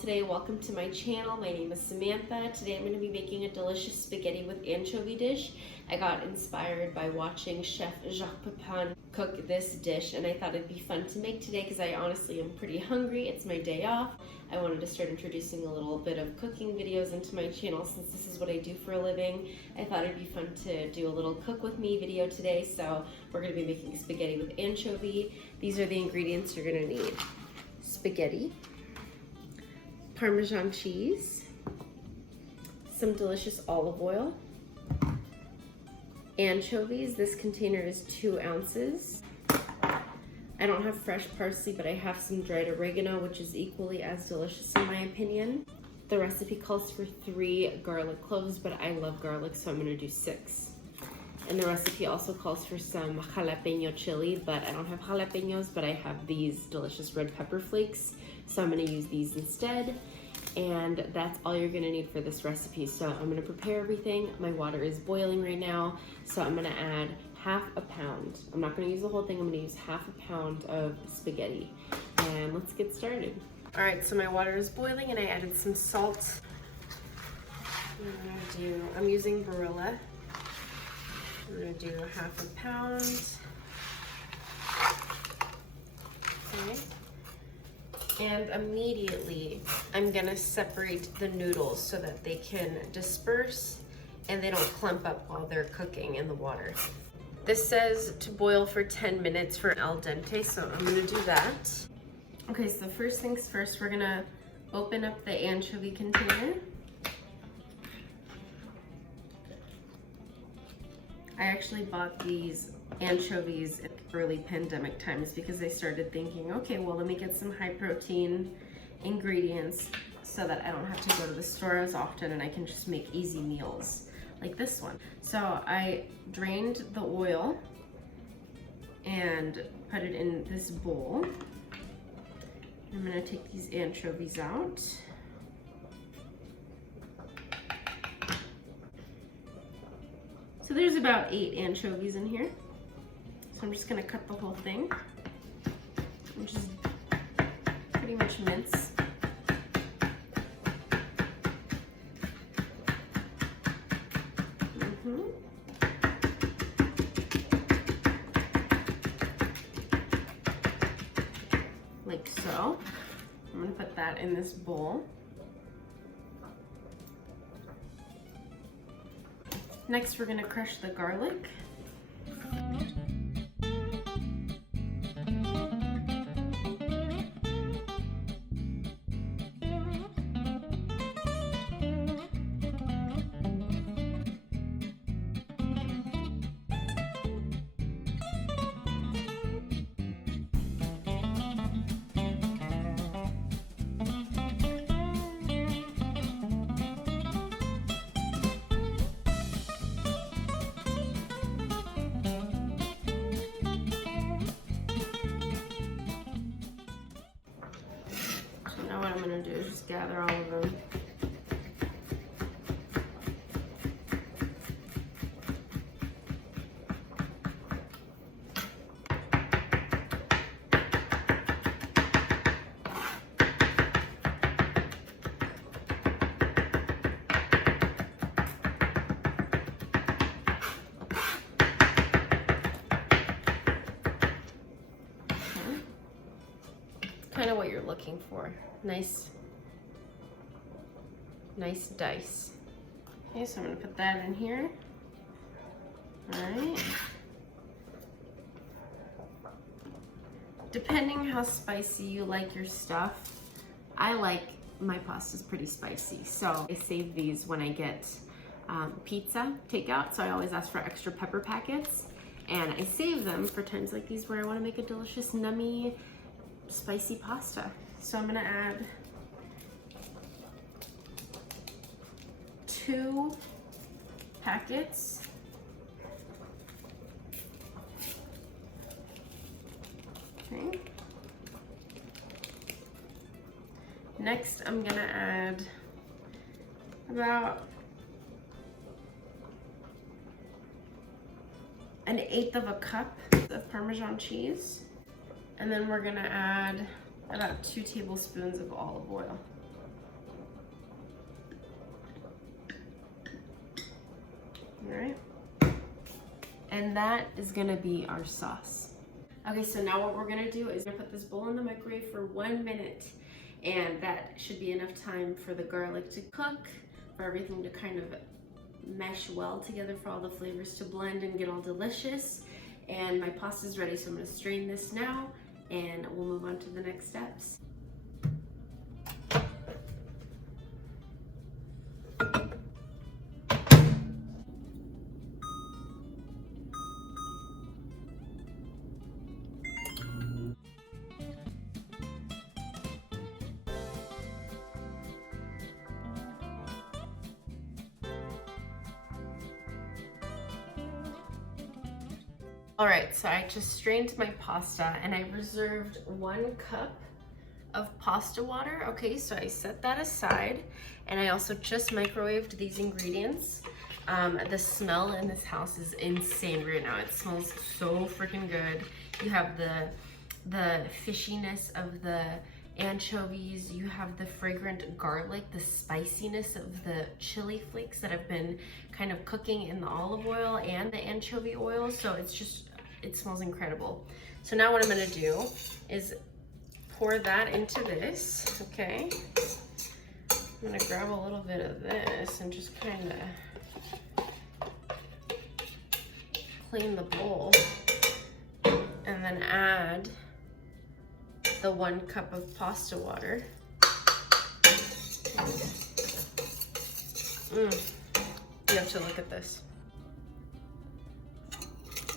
today. Welcome to my channel. My name is Samantha. Today I'm going to be making a delicious spaghetti with anchovy dish. I got inspired by watching Chef Jacques Pepin cook this dish, and I thought it'd be fun to make today because I honestly am pretty hungry. It's my day off. I wanted to start introducing a little bit of cooking videos into my channel since this is what I do for a living. I thought it'd be fun to do a little cook with me video today, so we're going to be making spaghetti with anchovy. These are the ingredients you're going to need. Spaghetti, Parmesan cheese, some delicious olive oil, anchovies. This container is 2 ounces. I don't have fresh parsley, but I have some dried oregano, which is equally as delicious in my opinion. The recipe calls for 3 garlic cloves, but I love garlic, so I'm gonna do 6. And the recipe also calls for some jalapeno chili, but I don't have jalapenos, but I have these delicious red pepper flakes, so I'm gonna use these instead. And that's all you're gonna need for this recipe. So I'm gonna prepare everything. My water is boiling right now, so I'm gonna add half a pound. I'm not gonna use the whole thing, I'm gonna use half a pound of spaghetti. And let's get started. All right, so my water is boiling and I added some salt. I'm using Barilla. I'm gonna do half a pound. Okay. And immediately I'm gonna separate the noodles so that they can disperse and they don't clump up while they're cooking in the water. This says to boil for 10 minutes for al dente, so I'm gonna do that. Okay, so first things first, we're gonna open up the anchovy container. I actually bought these anchovies in early pandemic times because I started thinking, okay, well, let me get some high protein ingredients so that I don't have to go to the store as often and I can just make easy meals like this one. So I drained the oil and put it in this bowl. I'm gonna take these anchovies out. So there's about 8 anchovies in here. So I'm just gonna cut the whole thing, which is pretty much mince. Like so. I'm gonna put that in this bowl. Next, we're gonna crush the garlic. Now what I'm going to do is just gather all of them. Kind of what you're looking for. Nice dice. Okay, so I'm gonna put that in here. All right. Depending how spicy you like your stuff, I like my pastas pretty spicy, so I save these when I get pizza takeout, so I always ask for extra pepper packets, and I save them for times like these where I want to make a delicious, nummy, spicy pasta. So I'm gonna add 2 packets. Okay. Next, I'm gonna add about 1/8 of a cup of Parmesan cheese. And then we're gonna add about 2 tablespoons of olive oil. All right. And that is gonna be our sauce. Okay, so now what we're gonna do is gonna put this bowl in the microwave for 1 minute, and that should be enough time for the garlic to cook, for everything to kind of mesh well together, for all the flavors to blend and get all delicious. And my pasta's ready, so I'm gonna strain this now and we'll move on to the next steps. All right, so I just strained my pasta and I reserved 1 cup of pasta water. Okay, so I set that aside, and I also just microwaved these ingredients. The smell in this house is insane right now. It smells so freaking good. You have the fishiness of the anchovies, you have the fragrant garlic, the spiciness of the chili flakes that have been kind of cooking in the olive oil and the anchovy oil. So it's just, it smells incredible. So now what I'm gonna do is pour that into this, okay? I'm gonna grab a little bit of this and just kind of clean the bowl, and then add the 1 cup of pasta water. You have to look at this.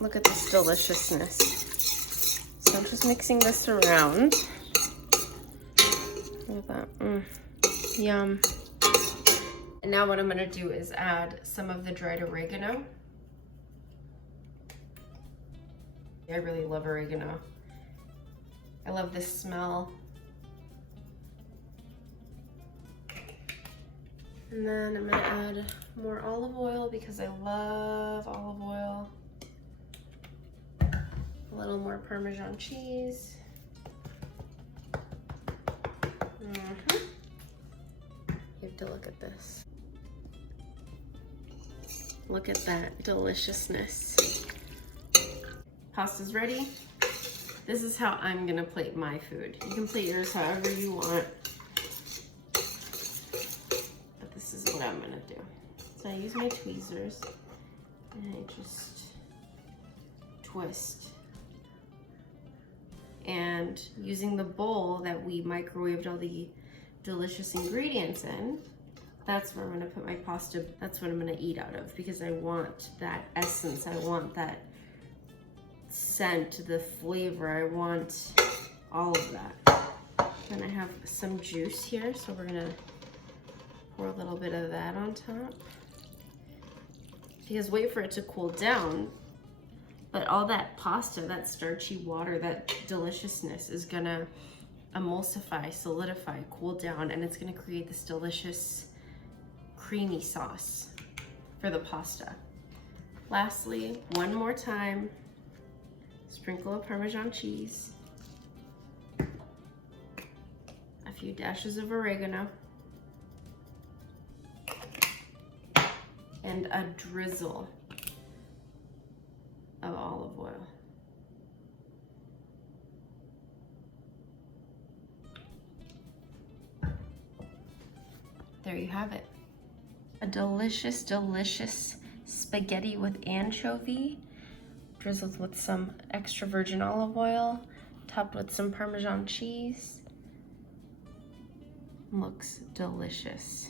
Look at this deliciousness. So I'm just mixing this around. Look at that. Yum. And now what I'm gonna do is add some of the dried oregano. I really love oregano. I love the smell. And then I'm gonna add more olive oil because I love olive oil. A little more Parmesan cheese. You have to look at this. Look at that deliciousness. Pasta's ready. This is how I'm gonna plate my food. You can plate yours however you want, but this is what I'm gonna do. So I use my tweezers and I just twist. And using the bowl that we microwaved all the delicious ingredients in, that's where I'm gonna put my pasta. That's what I'm gonna eat out of, because I want that essence. I want that scent, the flavor. I want all of that. Then I have some juice here, so we're gonna pour a little bit of that on top. Because wait for it to cool down, but all that pasta, that starchy water, that deliciousness is gonna emulsify, solidify, cool down, and it's gonna create this delicious creamy sauce for the pasta. Lastly, one more time, sprinkle of Parmesan cheese, a few dashes of oregano, and a drizzle of olive oil. There you have it. A delicious, delicious spaghetti with anchovy, drizzled with some extra virgin olive oil, topped with some Parmesan cheese. Looks delicious.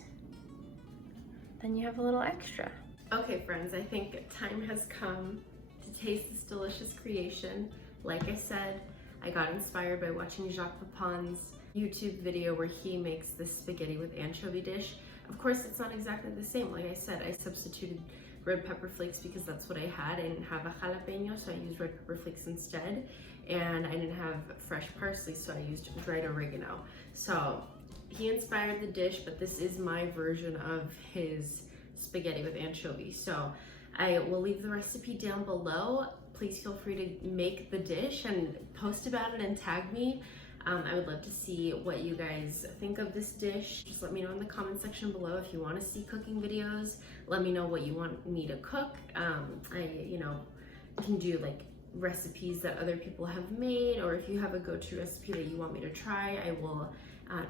Then you have a little extra. Okay friends, I think time has come to taste this delicious creation. Like I said, I got inspired by watching Jacques Pepin's YouTube video where he makes this spaghetti with anchovy dish. Of course, it's not exactly the same. Like I said, I substituted red pepper flakes because that's what I had. I didn't have a jalapeno, so I used red pepper flakes instead. And I didn't have fresh parsley, so I used dried oregano. So he inspired the dish, but this is my version of his spaghetti with anchovy. So I will leave the recipe down below. Please feel free to make the dish and post about it and tag me. I would love to see what you guys think of this dish. Just let me know in the comment section below if you want to see cooking videos. Let me know what you want me to cook. I can do like recipes that other people have made, or if you have a go-to recipe that you want me to try, I will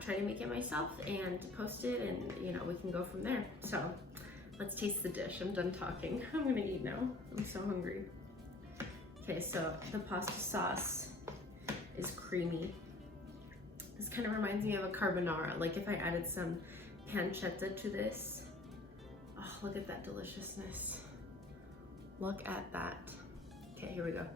try to make it myself and post it, and we can go from there. So let's taste the dish. I'm done talking. I'm gonna eat now. I'm so hungry. Okay, so the pasta sauce is creamy. This kind of reminds me of a carbonara, like if I added some pancetta to this. Oh, look at that deliciousness. Look at that. Okay, here we go.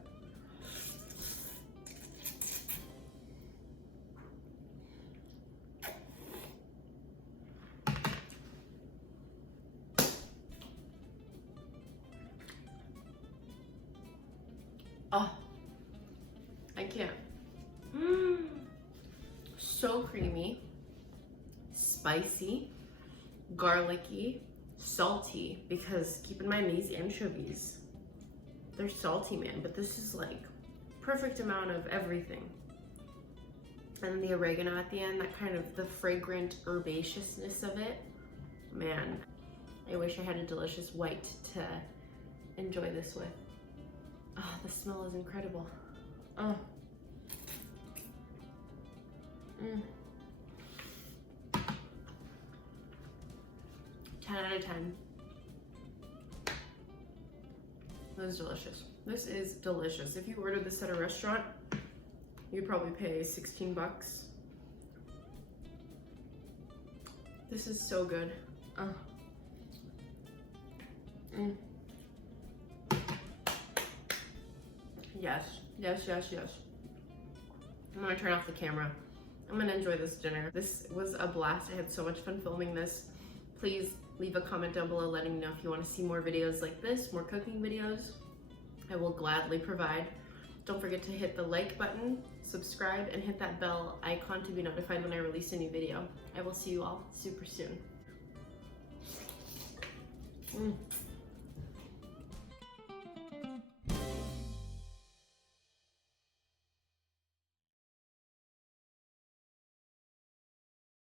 Oh, I can't. So creamy, spicy, garlicky, salty, because keep in mind these anchovies, they're salty, man, but this is like perfect amount of everything. And the oregano at the end, that kind of the fragrant herbaceousness of it. Man, I wish I had a delicious white to enjoy this with. Oh, the smell is incredible. Oh. 10 out of 10. This is delicious. This is delicious. If you ordered this at a restaurant, you'd probably pay 16 bucks. This is so good. Yes, yes, yes, yes. I'm gonna turn off the camera. I'm gonna enjoy this dinner. This was a blast. I had so much fun filming this. Please leave a comment down below letting me know if you want to see more videos like this, more cooking videos. I will gladly provide. Don't forget to hit the like button, subscribe, and hit that bell icon to be notified when I release a new video. I will see you all super soon.